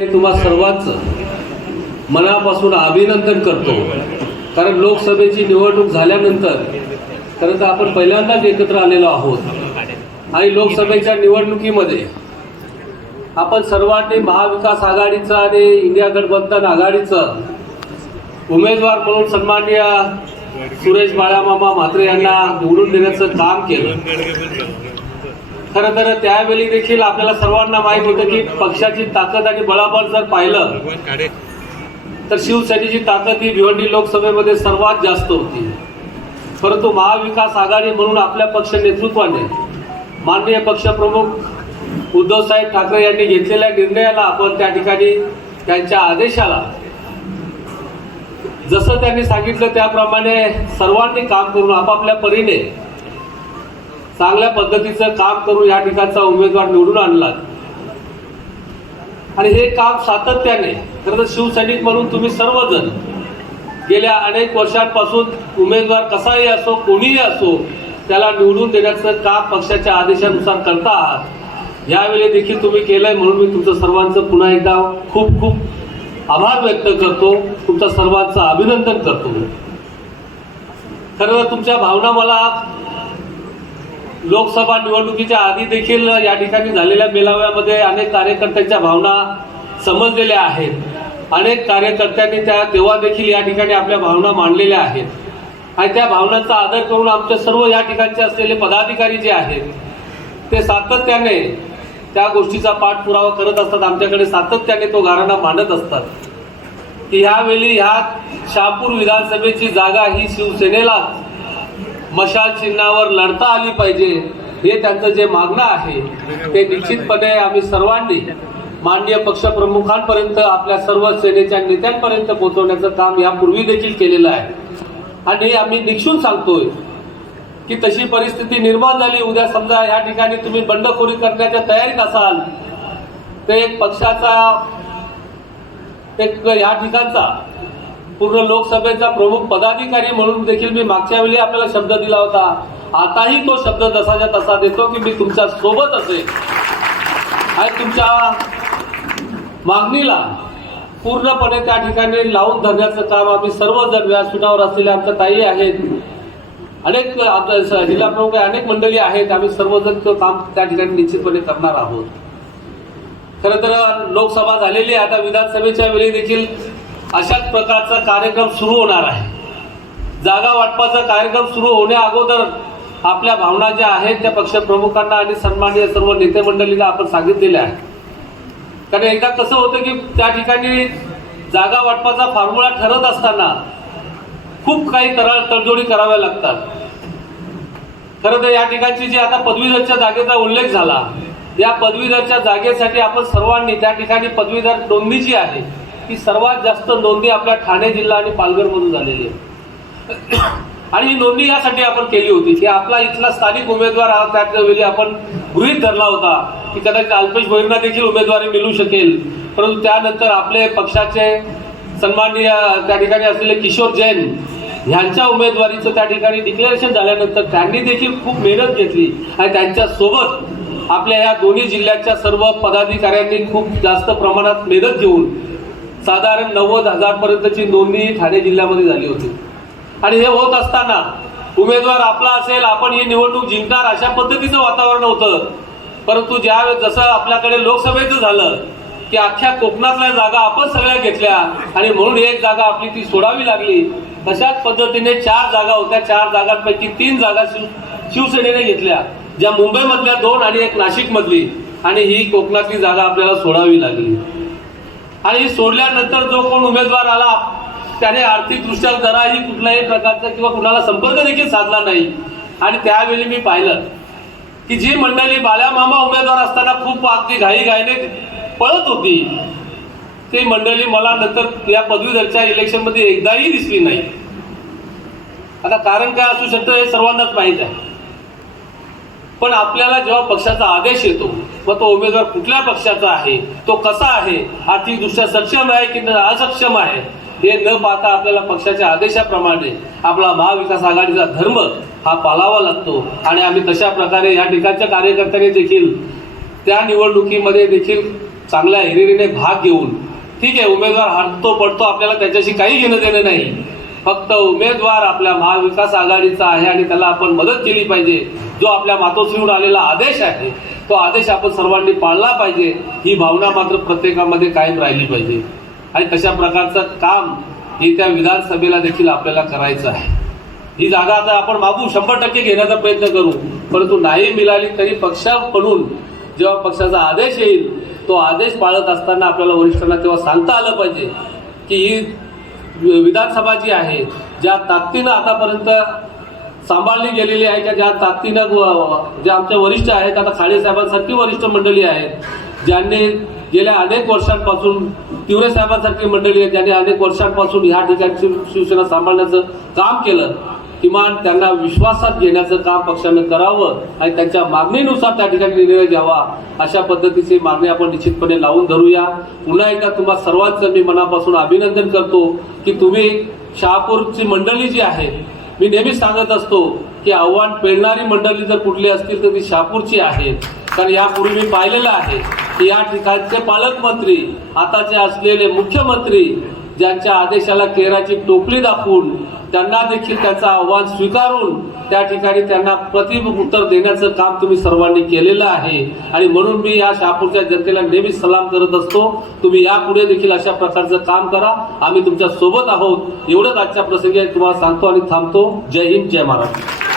आणि तुम्हा सर्वांचं मनापासून अभिनंदन करतो. कारण लोकसभेची निवडणूक झाल्यानंतर खरं तर आपण पहिल्यांदाच एकत्र आलेलो आहोत. आणि लोकसभेच्या निवडणुकीमध्ये आपण सर्वांनी महाविकास आघाडीचं आणि इंडिया गठबंधन आघाडीचं उमेदवार म्हणून सन्माननीय सुरेश बाळामामा म्हात्रे यांना निवडून देण्याचं काम केलं. खरं तर त्यावेळी देखील आपल्याला सर्वांना माहीत होतं की पक्षाची ताकद आणि बळाबळ जर पाहिलं तर शिवसेनेची ताकद ही भिवंडी लोकसभेमध्ये सर्वात जास्त होती. परंतु महाविकास आघाडी म्हणून आपल्या पक्ष नेतृत्वाने माननीय पक्षप्रमुख उद्धवसाहेब ठाकरे यांनी घेतलेल्या निर्णयाला आपण त्या ठिकाणी त्यांच्या आदेशाला जसं त्यांनी सांगितलं त्याप्रमाणे सर्वांनी काम करून आपापल्या परीने चांगल्या पद्धतीचं काम करून या ठिकाणचा उमेदवार निवडून आणला आणि हे काम सातत्याने खरं तर शिवसैनिक म्हणून तुम्ही सर्वजण गेल्या अनेक वर्षांपासून उमेदवार कसाही असो कोणीही असो त्याला निवडून देण्याचं काम पक्षाच्या आदेशानुसार करता आहात. यावेळी देखील तुम्ही केलंय म्हणून मी तुमचं सर्वांचं पुन्हा एकदा खूप खूप आभार व्यक्त करतो. तुमचा सर्वांचं अभिनंदन करतो खरं तर तुमच्या भावना मला लोकसभा निवडणुकीच्या आधी देखील या ठिकाणी झालेल्या मेळाव्यामध्ये अनेक कार्यकर्त्यांच्या भावना समजलेल्या आहेत. अनेक कार्यकर्त्यांनी त्या तेव्हा देखील या ठिकाणी आपल्या भावना मांडलेल्या आहेत. आणि त्या भावनांचा आदर करून आमच्या सर्व या ठिकाणचे असलेले पदाधिकारी जे आहेत ते सातत्याने त्या गोष्टीचा पाठपुरावा करत असतात. आमच्याकडे सातत्याने तो घराणा मांडत असतात. की ह्यावेळी ह्या शहापूर विधानसभेची जागा ही शिवसेनेलाच मशाल चिन्हावर लढता आली पाहिजे हे त्यांचं जे मागणं आहे ते निश्चितपणे आम्ही सर्वांनी माननीय पक्षप्रमुखांपर्यंत आपल्या सर्व सेनेच्या नेत्यांपर्यंत पोहोचवण्याचं काम यापूर्वी देखील केलेलं आहे. आणि आम्ही निक्षून सांगतोय की तशी परिस्थिती निर्माण झाली. उद्या समजा या ठिकाणी तुम्ही बंडखोरी करण्याच्या तयारीत असाल तर एक पक्षाचा एक या ठिकाणचा पूर्ण लोकसभेचा प्रमुख पदाधिकारी म्हणून देखील मी मागच्या वेळी आपल्याला शब्द दिला होता. आताही तो शब्द जसाच्या तसा देतो की मी तुमच्यासोबत असेल. आणि तुमच्या मागणीला पूर्णपणे त्या ठिकाणी लावून धरण्याचं काम आम्ही सर्वजण व्यासपीठावर असलेल्या आमच्या ताई आहेत. अनेक स- जिल्हा प्रमुख अनेक मंडळी आहेत. आम्ही सर्वजण तो काम त्या ठिकाणी निश्चितपणे करणार आहोत. खरं तर लोकसभा झालेली आहे. आता विधानसभेच्या वेळी देखील अशाच प्रकारचा कार्यक्रम सुरू होणार आहे. जागा वाटपाचा कार्यक्रम सुरू होण्या अगोदर आपल्या भावना ज्या आहेत त्या पक्षप्रमुखांना आणि सन्माननीय सर्व नेते मंडळीला आपण सांगितलेल्या आहेत. कारण एकदा कसं होतं की त्या ठिकाणी जागा वाटपाचा फॉर्म्युला ठरत असताना खूप काही करा तडजोडी कराव्या लागतात. खरं तर या ठिकाणची जी आता पदवीधरच्या जागेचा उल्लेख झाला या पदवीधरच्या जागेसाठी आपण सर्वांनी त्या ठिकाणी पदवीधर नोंदणी जी आहे ती सर्वात जास्त नोंदी आपल्या ठाणे जिल्हा आणि पालघरमधून झालेली आहे. आणि ही नोंदणी यासाठी आपण केली होती. की आपला इथला स्थानिक उमेदवार हा त्या वेळी आपण गृहीत धरला होता की कदाचित अल्पेश भोईरना देखील उमेदवारी मिळू शकेल. परंतु त्यानंतर आपले पक्षाचे सन्माननीय त्या ठिकाणी असलेले किशोर जैन ह्यांच्या उमेदवारीचं त्या ठिकाणी डिक्लेरेशन झाल्यानंतर त्यांनी देखील खूप मेहनत घेतली. आणि त्यांच्यासोबत आपल्या या दोन्ही जिल्ह्याच्या सर्व पदाधिकाऱ्यांनी खूप जास्त प्रमाणात मेहनत घेऊन साधारण नव्वद हजार पर्यंतची नोंदणी ठाणे जिल्ह्यामध्ये झाली होती. आणि हे होत असताना उमेदवार आपला असेल आपण ही निवडणूक जिंकणार अशा पद्धतीचं वातावरण होतं. परंतु ज्यावेळेस जसं आपल्याकडे लोकसभेचं झालं की अख्ख्या कोकणातल्या जागा आपण सगळ्या घेतल्या आणि म्हणून एक जागा आपली ती सोडावी लागली तशाच पद्धतीने चार जागा होत्या. चार जागांपैकी तीन जागा शिव शिवसेनेने घेतल्या ज्या मुंबईमधल्या दोन आणि एक नाशिकमधली. आणि ही कोकणातली जागा आपल्याला सोडावी लागली. आणि सोडल्यानंतर जो कोण उमेदवार आला त्याने आर्थिकदृष्ट्या जराही कुठल्याही प्रकारचा किंवा कुणाला संपर्क देखील साधला नाही. आणि त्यावेळी मी पाहिलं की जी मंडळी बाल्या मामा उमेदवार असताना खूप अगदी घाई घाईने पळत होती ती मंडळी मला नंतर या पदवीधरच्या इलेक्शनमध्ये एकदाही दिसली नाही. आता कारण काय असू शकतं हे सर्वांनाच माहीत आहे. पण आपल्याला जेव्हा पक्षाचा आदेश येतो व तो उमेदवार कुठल्या पक्षाचा आहे तो कसा आहे आर्थिकदृष्ट्या सक्षम आहे की न- असक्षम आहे हे न पाहता आपल्याला पक्षाच्या आदेशाप्रमाणे आपला महाविकास आघाडीचा धर्म हा पाळावा लागतो. आणि आम्ही तशा प्रकारे या ठिकाणच्या कार्यकर्त्यांनी देखील त्या निवडणुकीमध्ये देखील चांगल्या हिरिरीने भाग घेऊन ठीक आहे उमेदवार हरतो पडतो आपल्याला त्याच्याशी काही घेणं देणं नाही. फक्त उमेदवार आपल्या महाविकास आघाडीचा आहे आणि त्याला आपण मदत केली पाहिजे. जो आपल्या मातोश्रीहून आलेला आदेश आहे तो आदेश आपण सर्वांनी पाळला पाहिजे. ही भावना मात्र प्रत्येकामध्ये कायम राहिली पाहिजे. आणि तशा प्रकारचं काम येत्या विधानसभेला देखील आपल्याला करायचं आहे. ही जागा आता आपण मागू शंभर टक्के घेण्याचा प्रयत्न करू परंतु नाही मिळाली तरी पक्षाकडून जेव्हा पक्षाचा आदेश येईल तो आदेश पाळत असताना आपल्याला वरिष्ठांना तेव्हा सांगता आलं पाहिजे की ही विधानसभा जी आहे ज्या ताकदीनं आतापर्यंत सांभाळली गेलेली आहे का ज्या ताकदीनं जे आमचे वरिष्ठ आहेत आता खाडे साहेबांसारखी वरिष्ठ मंडळी आहेत ज्यांनी गेल्या अनेक वर्षांपासून तिवरे साहेबांसारखी मंडळी आहेत ज्यांनी अनेक वर्षांपासून ह्या ठिकाणी शिवसेना सांभाळण्याचं काम केलं किमान त्यांना विश्वासात घेण्याचं काम पक्षानं करावं आणि त्यांच्या मागणीनुसार त्या ठिकाणी निर्णय घ्यावा अशा पद्धतीची मागणी आपण निश्चितपणे लावून धरूया. पुन्हा एकदा तुम्हा सर्वांचं मी मनापासून अभिनंदन करतो की तुम्ही शहापूरची मंडळी जी आहे मी नेहमीच सांगत असतो की आव्हान पेलणारी मंडळी जर कुठली असतील तर ती शापूरची आहे कारण यापूर्वी मी पाहिलेलं आहे की या ठिकाणचे पालकमंत्री आताचे असलेले मुख्यमंत्री ज्यांच्या आदेशाला केराची टोपली दाखवून त्यांना देखील त्याचं आव्हान स्वीकारून त्या ठिकाणी त्यांना प्रतिउत्तर देण्याचं काम तुम्ही सर्वांनी केलेलं आहे. आणि म्हणून मी या शहापूरच्या जनतेला नेहमीच सलाम करत असतो. तुम्ही यापुढे देखील अशा प्रकारचं काम करा. आम्ही तुमच्यासोबत आहोत. एवढंच आजच्या प्रसंगी तुम्हाला सांगतो आणि थांबतो. जय हिंद जय महाराष्ट्र.